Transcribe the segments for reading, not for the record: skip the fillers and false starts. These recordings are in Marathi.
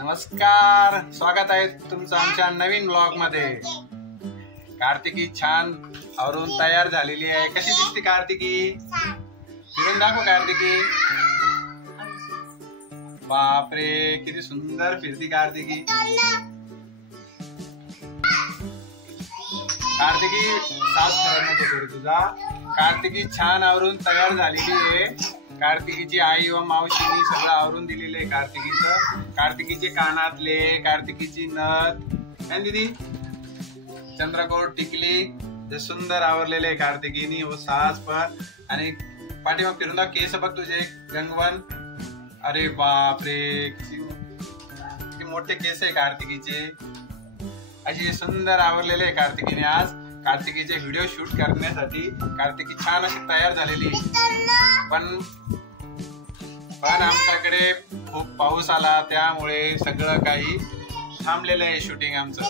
नमस्कार, स्वागत आहे तुमचं आमच्या नवीन ब्लॉग मध्ये। कार्तिकी छान आवरून तयार झालेली आहे। कशी दिसते कार्तिकी? फिरून दाखव कार्तिकी। बापरे, किती सुंदर फिरती कार्तिकी। कार्तिकी सास मध्ये फिर तुझा। कार्तिकी छान आवरून तयार झालेली आहे। कार्तिकीची आई व मावशीनी सगळं आवरून दिलेलं आहे कार्तिकीचं। कार्तिकीचे कानातले, कार्तिकीची नथ आणि दीदी चंद्रकोर टिकली जे सुंदर आवरलेले आहे कार्तिकीनी व सास पण। आणि पाठीमाग फिरून केस बघ तुझे गंगवन। अरे बापरे, किती मोठे केस आहे कार्तिकीचे। अशी सुंदर आवरलेले आहे कार्तिकीने। आज कार्तिकीचे व्हिडिओ शूट करण्यासाठी कार्तिकी छान अशी तयार झालेली, पण आमच्याकडे खूप पाऊस आला त्यामुळे सगळं काही थांबलेलं आहे शूटिंग आमचं।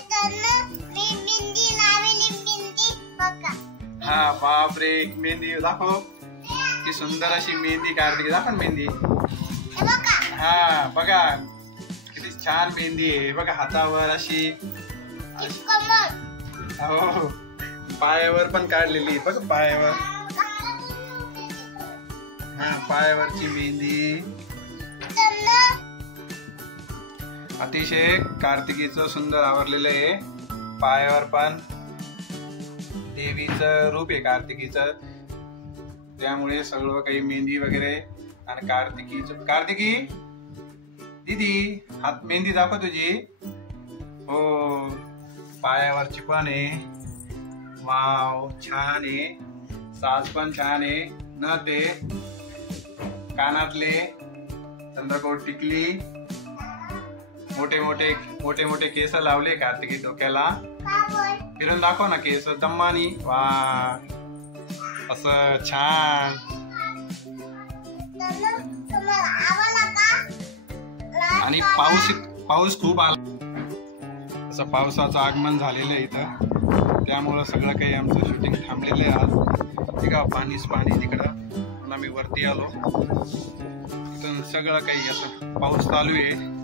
हा बापरे, मेहंदी दाखव, की सुंदर अशी मेहंदी कार्तिकी दाखव मेहंदी। हा बघा किती छान मेहंदी आहे बघा, हातावर अशी, हो पायावर पण काढलेली बघ, पायावर, हा पायावरची मेहंदी। अतिशय कार्तिकीचं सुंदर आवरलेलं आहे। पायावर पण देवीचं रूप आहे कार्तिकीचं, त्यामुळे सगळं काही मेहंदी वगैरे। आणि कार्तिकी दीदी हात मेहंदी दाखव तुझी। हो पायावरची पण आहे, वाव छान आहे। सास पण छान आहे, नथ आहे, कानातले, चंद्रकोर टिकली, मोठे मोठे केस लावले कार्तिकी डोक्याला। फिरून दाखव ना केस दम्मानी, वा असं छान। आणि पाऊस खूप आला, असं पावसाचं आगमन झालेलं आहे इथं, त्यामुळं सगळं काही आमचं शूटिंग थांबलेलं आहे आज। ठीक आहे, पाणी तिकडं, म्हणून आम्ही वरती आलो। इथून सगळं काही असं पाऊस चालू आहे।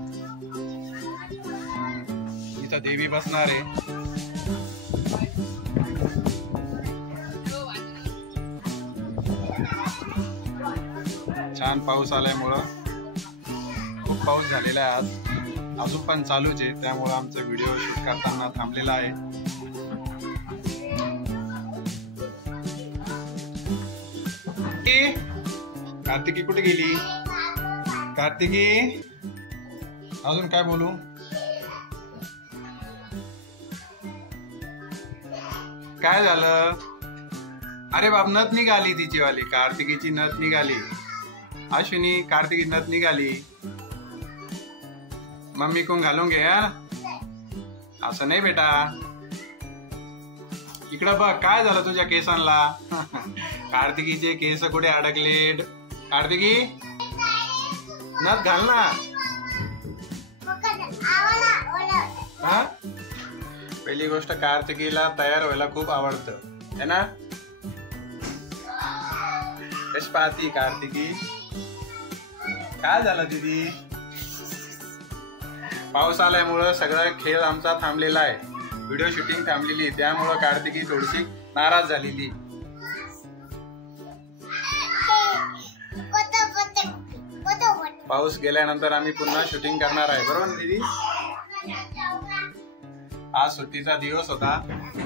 इथं देवी बसणार आहे। छान पाऊस आल्यामुळं खूप पाऊस झालेला आहे आज, अजून पण चालूच आहे, त्यामुळं आमचा व्हिडिओ शूट करताना थांबलेला आहे। कार्तिकी कुठे गेली? कार्तिकी अजून काय बोलू? काय झालं? अरे बाप, नथ निघाली तिची वाली, कार्तिकीची नथ निघाली। अश्विनी कार्तिकी नथ निघाली, मम्मी को घालून घे। असं नाही बेटा, इकडं बघ काय झालं तुझ्या केसांना। कार्तिकीचे केस कुठे अडकले? कार्तिकी नथ घाल ना। हा, पहिली गोष्ट कार्तिकीला तयार व्हायला खूप आवडतं है ना? कशी पाहती कार्तिकी? काय झालं दीदी? पाऊस आल्यामुळं सगळा खेळ आमचा थांबलेला आहे, व्हिडिओ शूटिंग थांबलेली, त्यामुळं कार्तिकी थोडीशी नाराज झालेली। पाऊस गेल्यानंतर आम्ही पुन्हा शूटिंग करणार आहे, बरोबर ना दीदी? आज सुट्टीचा दिवस होता,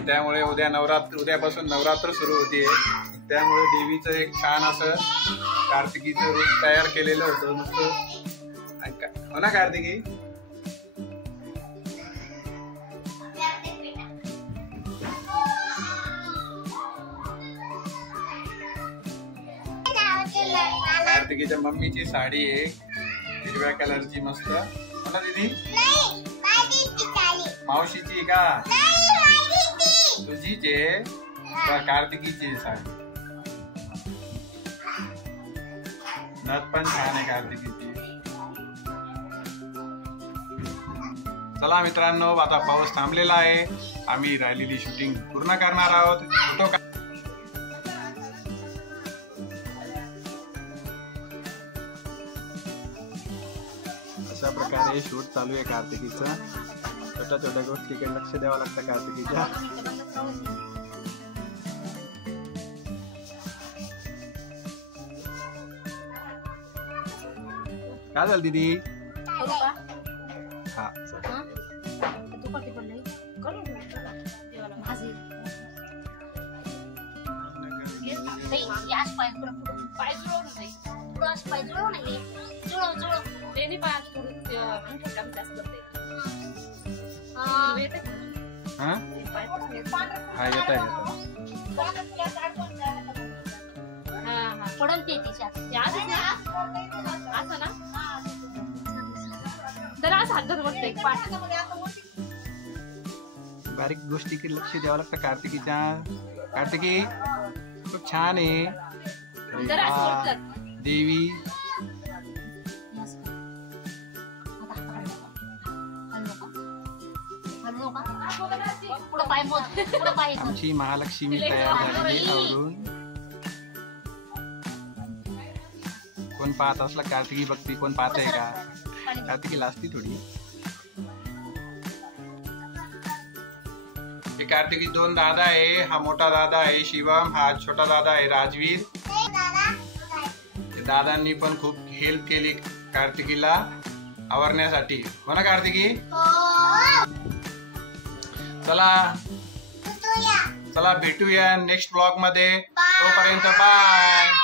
त्यामुळे उद्यापासून नवरात्र सुरू होतीये, त्यामुळे देवीचं एक छान असं कार्तिकीचं रूप तयार केलेलं होतं मस्त, हो ना कार्तिकी? कार्तिकीच्या मम्मीची साडी आहे हिरव्या कलरची मस्त, हो ना दीदी? मावशीची का? तुझीच आहे, कार्तिकीची साडी। नथ पण छान आहे कार्तिकीची। चला मित्रांनो, आता पाऊस थांबलेला आहे, आम्ही राहिलेली शूटिंग पूर्ण करणार आहोत। फोटो अशा प्रकारे हे शूट चालू आहे कार्तिकीचं. छोट्या छोट्या गोष्टीकडे लक्ष द्यावं लागतं कार्तिकीच्या. काय झालं दीदी? हा येत आहे. पडल ते बारीक गोष्टीकडे लक्ष द्यावं लागतं कार्तिकीच्या. कार्तिकी खूप छान आहे देवी. आमची महालक्ष्मी तयार झाली आवरून. कोण पाहत असला कार्तिकी बघती, कोण पाहत आहे का? कार्तिकी लाजती थोडी. हे कार्तिकी दोन दादा आहे. हा मोठा दादा आहे शिवम, हा छोटा दादा आहे राजवीर. दादांनी पण खूप हेल्प केली कार्तिकीला आवरण्यासाठी, हो ना कार्तिकी? चला भेटूया नेक्स्ट ब्लॉग मध्ये. तोपर्यंत बाय.